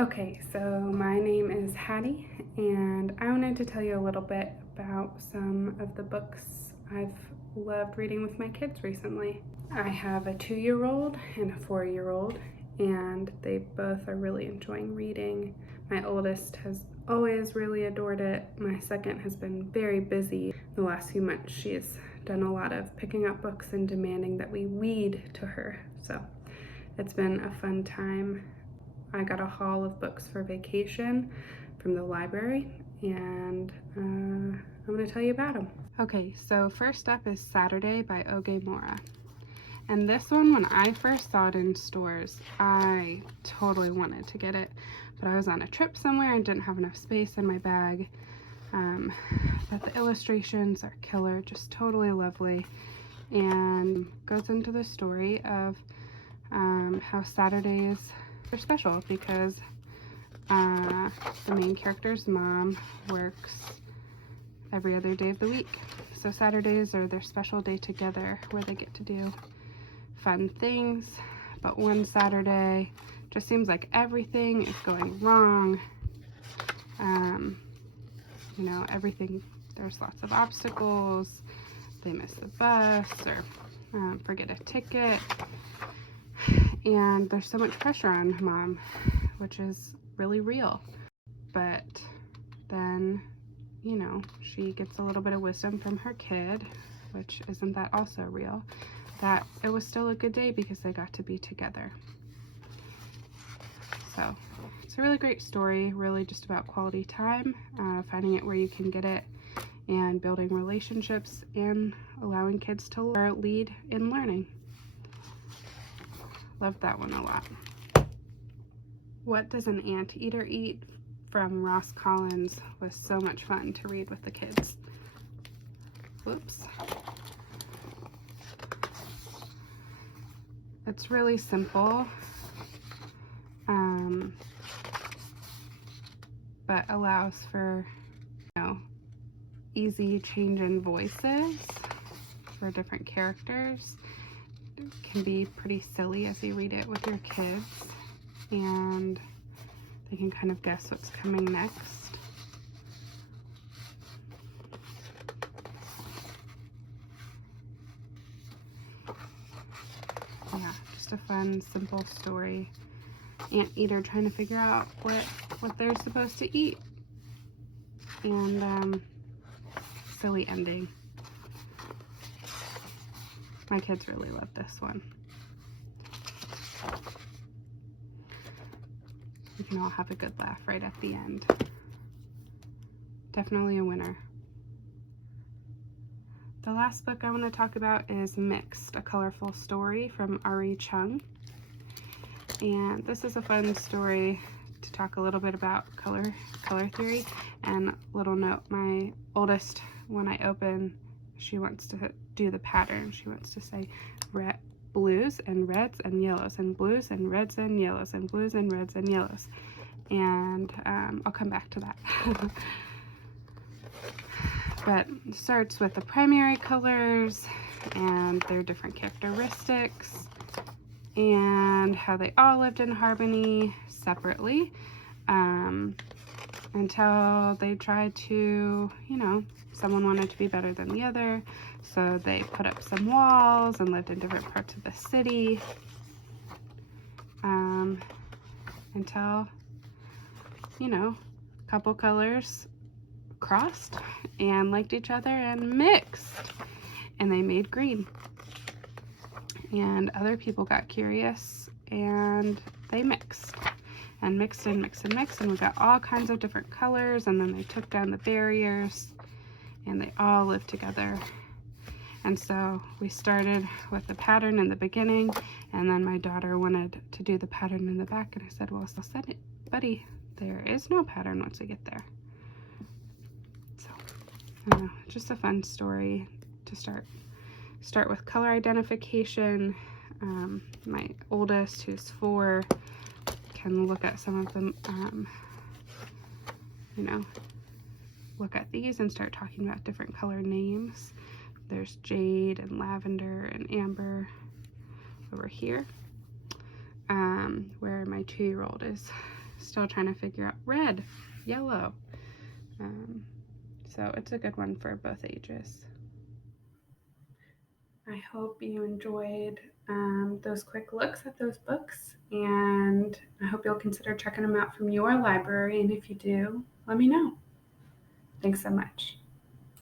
Okay, so my name is Hattie, and I wanted to tell you a little bit about some of the books I've loved reading with my kids recently. I have a 2-year-old and a 4-year-old, and they both are really enjoying reading. My oldest has always really adored it. My second has been very busy. The last few months, she's done a lot of picking up books and demanding that we read to her, so it's been a fun time. I got a haul of books for vacation from the library, and I'm going to tell you about them. Okay, so first up is Saturday by Oge Mora. And this one, when I first saw it in stores, I totally wanted to get it, but I was on a trip somewhere and didn't have enough space in my bag. But the illustrations are killer, just totally lovely, and goes into the story of how Saturdays are special because the main character's mom works every other day of the week. So Saturdays are their special day together where they get to do fun things. But one Saturday just seems like everything is going wrong. You know, everything, there's lots of obstacles. They miss the bus or forget a ticket. And there's so much pressure on mom, which is really real. But then, you know, she gets a little bit of wisdom from her kid, which isn't that also real, that it was still a good day because they got to be together. So it's a really great story, really just about quality time, finding it where you can get it, and building relationships and allowing kids to lead in learning. Loved that one a lot. What Does an Anteater Eat from Ross Collins was so much fun to read with the kids. Whoops. It's really simple, but allows for, you know, easy change in voices for different characters. It can be pretty silly as you read it with your kids, and they can kind of guess what's coming next. Yeah, just a fun, simple story. Anteater trying to figure out what they're supposed to eat, and silly ending. My kids really love this one. We can all have a good laugh right at the end. Definitely a winner. The last book I want to talk about is Mixed, A Colorful Story from Arree Chung. And this is a fun story to talk a little bit about color theory. And little note, my oldest, when I open, she wants to do the pattern. She wants to say red, blues and reds and yellows, and blues and reds and yellows, and blues and reds and yellows. And I'll come back to that. But it starts with the primary colors and their different characteristics and how they all lived in harmony separately until they tried to, you know, someone wanted to be better than the other, so they put up some walls and lived in different parts of the city until, you know, a couple colors crossed and liked each other and mixed, and they made green. And other people got curious and they mixed and mixed and mixed and mixed, and we got all kinds of different colors, and then they took down the barriers and they all lived together. And so we started with the pattern in the beginning, and then my daughter wanted to do the pattern in the back, and I said, well, so said it, buddy, there is no pattern once we get there. So I don't know, just a fun story to start with color identification. My oldest, who's 4, can look at some of them, you know, look at these and start talking about different color names. There's jade and lavender and amber over here, where my 2-year-old is Still trying to figure out red, yellow. So it's a good one for both ages. I hope you enjoyed those quick looks at those books, and I hope you'll consider checking them out from your library. And if you do, let me know. Thanks so much.